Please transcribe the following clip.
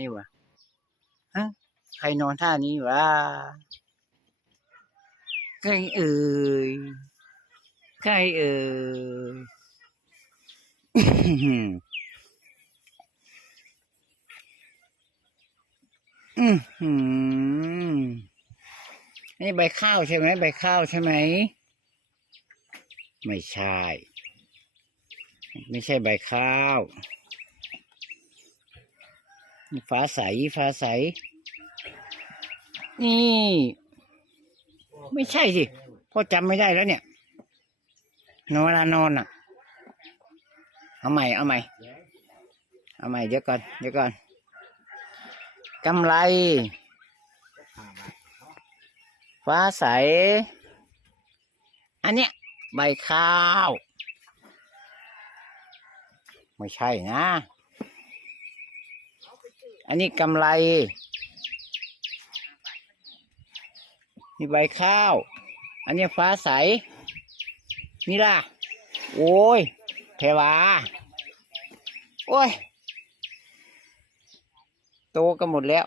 นี้วะฮะใครนอนท่านี้วะใครเอ่ยใครเอ่ยอือหือนี่ใบข้าวใช่ไหมใบข้าวใช่ไหมไม่ใช่ไม่ใช่ใบข้าวฟ้าใสฟ้าใสนี่ไม่ใช่สิพ่อจำไม่ได้แล้วเนี่ยนอนเวลานอนอ่ะเอาใหม่เอาใหม่เอาใหม่เดี๋ยวก่อนเดี๋ยวก่อนกำไรฟ้าใสอันเนี้ยใบข้าวไม่ใช่นะอันนี้กำไรนี่ใบข้าวอันนี้ฟ้าใสนี่ล่ะโอ้ยเทวาโอ้ยโตกันหมดแล้ว